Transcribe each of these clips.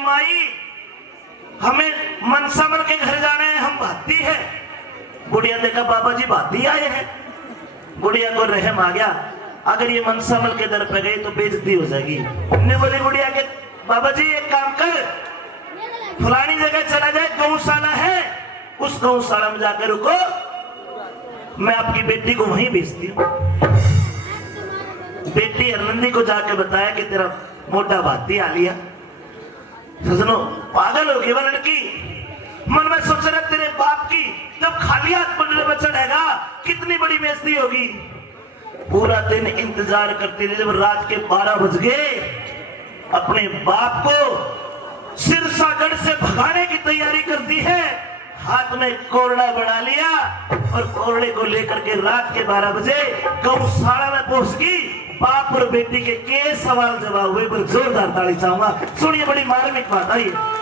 माई हमें मनसामल के घर जाना है, हम भाती है। बुढ़िया ने कहा बाबा जी भाती आए हैं। बुढ़िया को रहम आ गया, अगर ये मनसामल के दर पे गए तो बेइज्जती हो जाएगी। ने बोली बुढ़िया के बाबा जी एक काम कर, फलानी जगह चला जाए, गौशाला है, उस गौशाला में जाकर रुको, मैं आपकी बेटी को वहीं भेजती हूँ। बेटी हरनंदी को जाके बताया कि तेरा मोटा भाती आ लिया। सजनो पागल हो गई वो लड़की, मन में सोच रहा तेरे बाप की जब खाली हाथ पड़ने पर चढ़ेगा कितनी बड़ी बेइज्जती होगी। पूरा दिन इंतजार करती रही, जब रात के 12 बज गए अपने बाप को सिरसागढ़ से भगाने की तैयारी करती है। हाथ में कोरड़ा बना लिया और कोरड़े को लेकर के रात के 12 बजे गौशाला में पहुंच गई। बाप और बेटी के सवाल जवाब हुए, पर जोरदार ताली चाहूंगा। सुनिए, बड़ी मार्मिक बात आई है।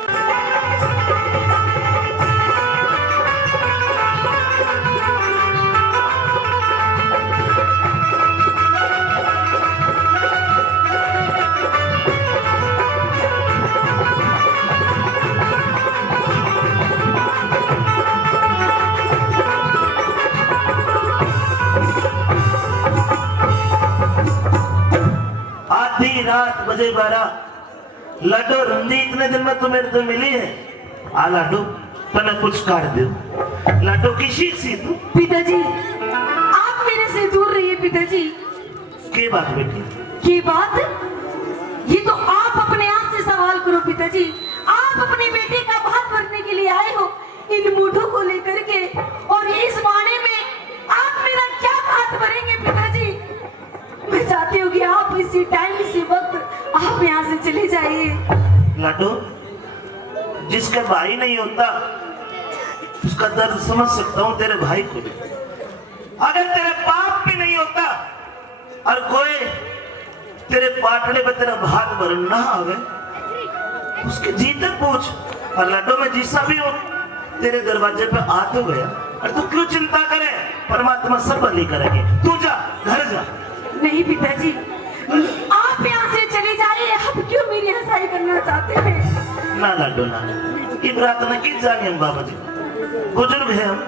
रात बजे 12 लाडो रंदी इतने दिन में तो मेरे तो मिली है। आ लाडो तने कुछ काट दो। लाडो किसी सी तू पिताजी आप मेरे से दूर रहिए। पिताजी के बात बेटी की बात, ये तो आप अपने आप से सवाल करो। पिताजी आप अपनी बेटी का भात भरने के लिए आए हो इन मूठों को लेकर के, और इस माने में आप मेरा क्या भात भरेंगे। पिताजी मैं चाहती हूँ कि आप इसी टाइम इसी वक्त आप यहाँ से चले जाइए। लाडो जिसका भाई नहीं होता उसका दर्द समझ सकता हूँ तेरे भाई को भी। अगर तेरे बाप भी नहीं होता और कोई तेरे पाटले पे तेरा भात भरना आवे उसके जी तक पूछ। और लाडो में जीसा भी हो तेरे दरवाजे पे आ तो गया, और तू क्यों चिंता करे, परमात्मा सब भली करेंगे। तू जा घर जा। नहीं पिताजी आप यहाँ से चले जाइए। आप क्यों मेरी हंसाई करना चाहते हैं? ना लाडो ना, ये प्रार्थना की जानी हम बाबा जी, बुजुर्ग है हम,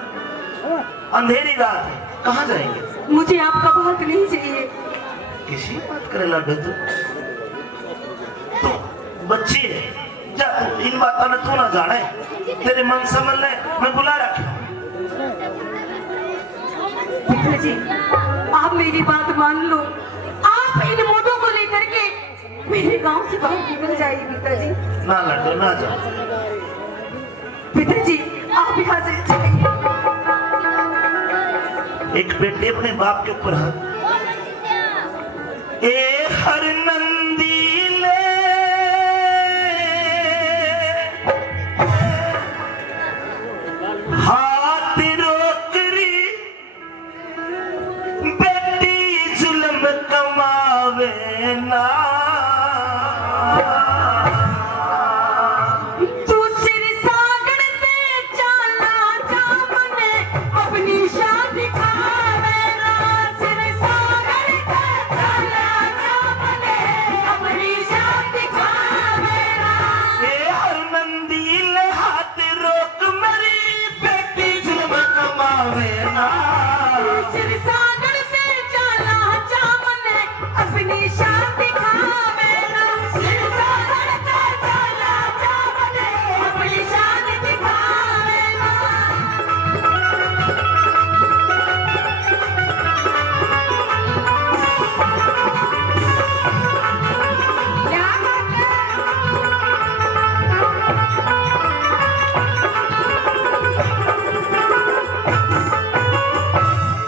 अंधेरी रात है, कहाँ जाएंगे। मुझे आपका भात नहीं चाहिए। किसी बात करे लाडो, तू बच्ची है, जा इन बातों में तू ना जाने, तेरे मन समझ ले, मैं बुला रखा। पिताजी आप मेरी बात मान लो, आप इन मोटों को लेकर के मेरे गांव से बाहर निकल जाइए। पिताजी ना लड़ो ना जाओ। पिताजी आप यहाँ से चलिए। एक बेटे अपने बाप के ऊपर हाथ, ए हर नंदी ले हाथ रोक री, बेटी जुल्म कमावे ना,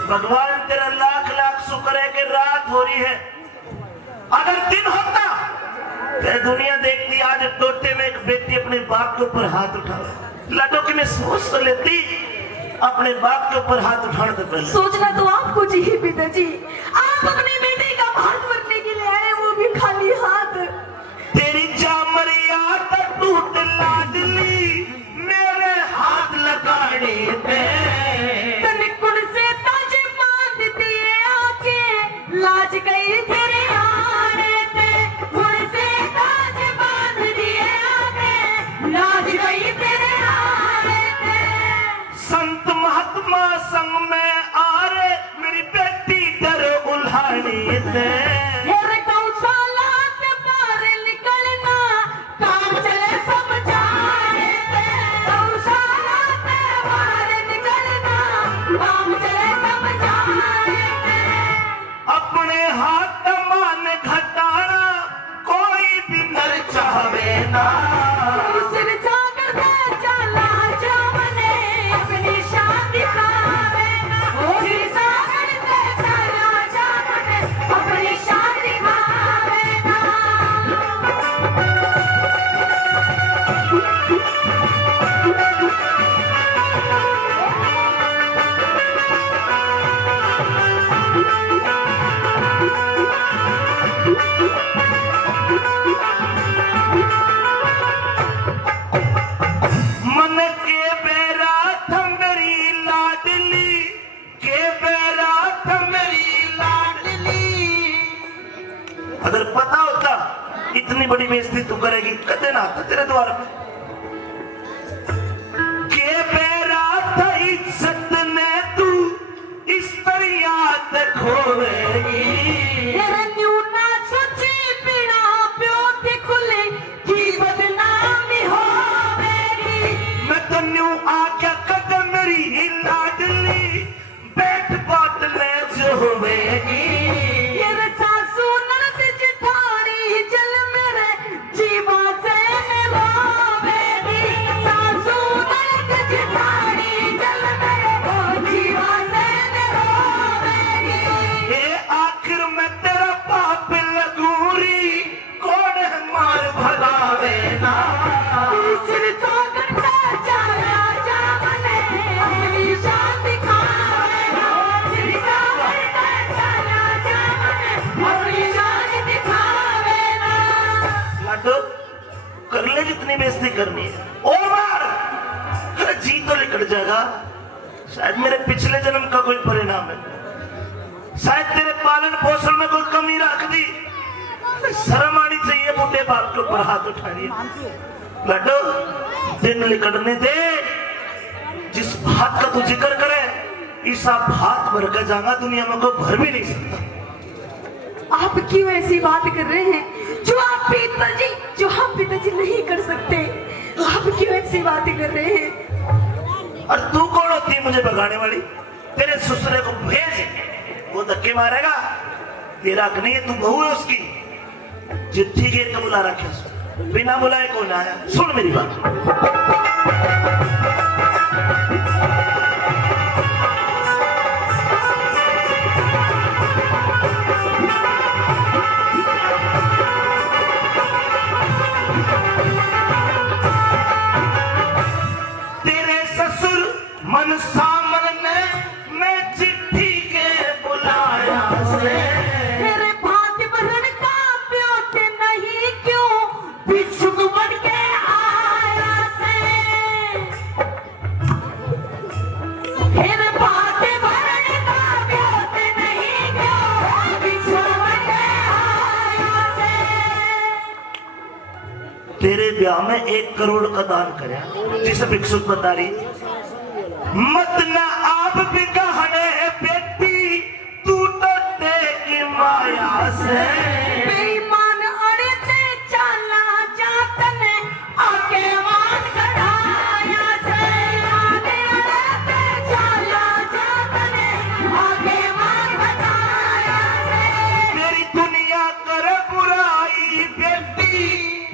भगवान तेरा लाख लाख शुक्र है कि रात हो रही है। अगर दिन होता तो दुनिया देखती आज टोटे में एक बेटी अपने बाप के ऊपर हाथ उठा, लाडो की मैं सोच तो लेती अपने बाप के ऊपर हाथ उठाने से पहले। सोचना तो आपको चाहिए पिताजी, आप अपने बेटे का भात भरने के लिए आए, वो भी खाली हाथ। तेरी जामरिया तक टूट लाडली मेरे हाथ लगाने पे, लाज गई तेरे आने पे, मुझसे ताज बांध दिए आके ना। सिर जाकर दे चला जामने अपनी शान दिखावे ना। सिर जाकर दे चला जामने अपनी शान दिखावे ना। मन के बेरा था मेरी लाडली, के बेरा था मेरी लाडली। अगर पता होता इतनी बड़ी बेइज्जती तू करेगी कदे ना आता तेरे द्वार पे। के बेरा था इज्जत ने तू इस तरिया तक खोवेगी। तेरे न्यू ना सोची बिना प्यो के कुले की बदनामी होवेगी। मैं तो न्यू आके कदम मेरी लाडली बैठ बाटले जो होवेगी। तेरे सासू ननद जेठानी जल मेरे जीवा से रोवेगी। सासू ननद जेठानी जल मेरे जीवा से रोवेगी। ए आखिर में तेरा पाप लगूरी कौन हमार भगावे ना। सिर जाकर दे चला जामने अपनी शान दिखावे ना। सिर जाकर दे चला जामने अपनी शान दिखावे ना। लाडो कर ले जितनी बेइज्जती करनी है और मार। अरे जी तो निकल जाएगा। शायद मेरे पिछले जन्म का कोई परिणाम है। शायद तेरे पालन पोषण में कोई कमी रख दी। शर्म आनी चाहिए बूढ़े बाप के ऊपर हाथ उठा दिए। लड्डू दिन निकलने दे। जिस बात का तू जिक्र करे इस भात भर के जाऊंगा दुनिया में कोई भर भी नहीं सकता। आप क्यों ऐसी बात कर रहे हैं जो आप पिताजी नहीं कर सकते? आप क्यों ऐसी बातें कर रहे हैं? और तू कौन होती है मुझे भगाने वाली? तेरे ससुरे को भेज, वो धक्के मारेगा। तेरा हक नहीं है, तू बहू है उसकी। चिट्ठी के तो बुला रखे, बिना बुलाए कौन आया? सुन मेरी बात। तेरे ससुर मन सामन ने मैं चिट्ठी के बुलाया से। मेरे भात भरन का प्योत नहीं क्यों भिक्षुक बन के आया से। मेरे भात भरन का प्योत नहीं क्यों भिक्षुक बन के आया से। तेरे ब्याह में 1 करोड़ का दान करे जिसे भिक्षुक बता रही। मत ना आप भी कहने बेटी तू तो की माया से। बेईमान अड़ते चला जातने आके मान कढ़ाया से। आगे अड़ते चला जातने आगे मान कढ़ाया से। मेरी दुनिया कर बुराई बेटी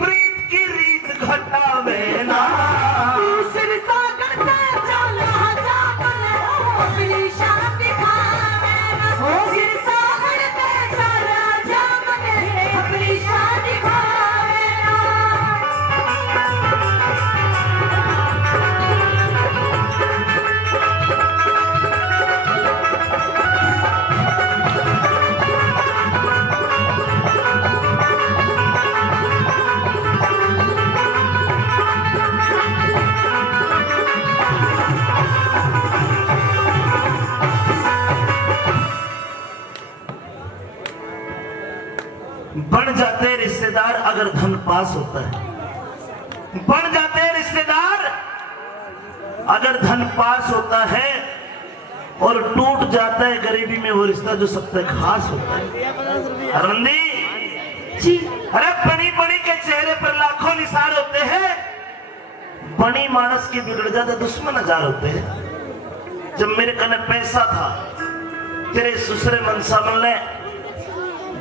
प्रीत की रीत घटावे ना। सिर सागर से चला जातने अपनी शान दिखावे ना। सिर सागर से चला जातने अपनी शान दिखावे ना। बन जाते हैं रिश्तेदार अगर धन पास होता है। बन जाते हैं रिश्तेदार अगर धन पास होता है और टूट जाता है गरीबी में वो रिश्ता जो सबसे खास होता है। अरविंदी जी अरे बनी बनी के चेहरे पर लाखों निशान होते हैं, बनी मानस के बिगड़ जाते दुश्मन 1000 होते हैं। जब मेरे कने पैसा था तेरे सुसरे मनसा मन ले,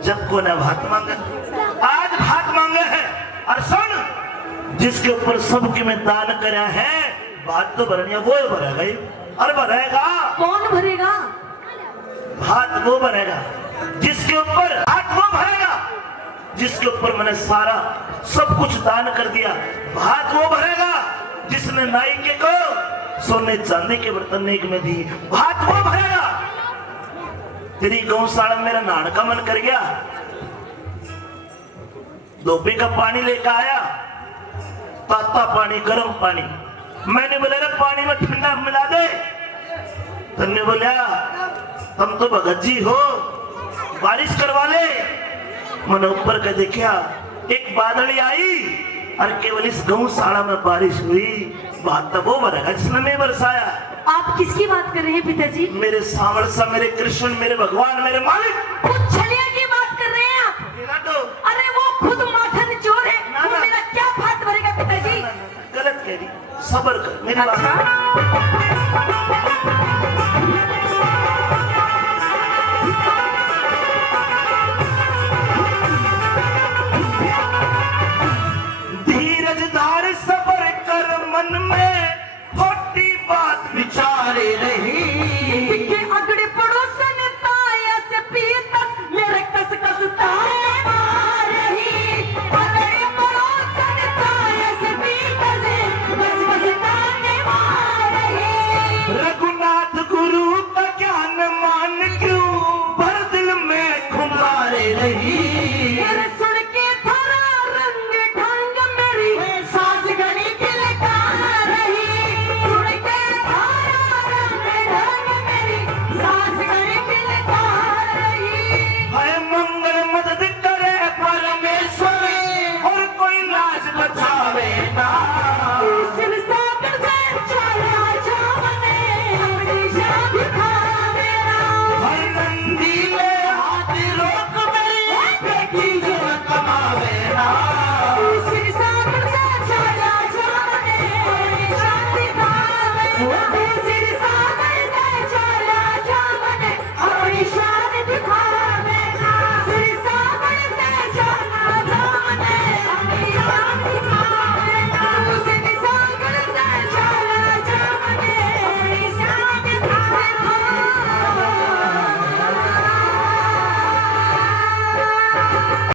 जब को ने भात मांगे आज भात मांगे है। और सुन जिसके ऊपर सबकी में दान करया है, बात तो भरनी है, वो भरेगा ही। अरे भरेगा कौन भरेगा? हाथ वो भरेगा जिसके ऊपर, हाथ वो भरेगा जिसके ऊपर मैंने सारा सब कुछ दान कर दिया। हाथ वो भरेगा जिसने नायके को सोने चांदी के बर्तन नेक में दी। हाथ वो भरेगा। तेरी गौशाला में मेरा नहाने का मन कर गया, धोबी का पानी लेकर आया, ताता पानी, गर्म पानी। मैंने बोला रे पानी में ठंडा मिला दे। तुमने बोला तुम तो भगत जी हो, बारिश करवा ले। मैंने ऊपर का देखा, एक बादल आई और केवल इस गौशाला में बारिश हुई। बात तो वो भरेगा जिसने नहीं बरसाया। आप किसकी बात कर रहे हैं पिताजी? मेरे सावड़ सा, मेरे कृष्ण, मेरे भगवान, मेरे मालिक। कुछ छलिया की बात कर रहे हैं आप? तो अरे वो खुद माठन चोर है, वो मेरा क्या बात भरेगा पिताजी? गलत कह रही, सबर कर मेरी बात। धीरज धार सबर कर, मन में खोटी बात विचारे नहीं।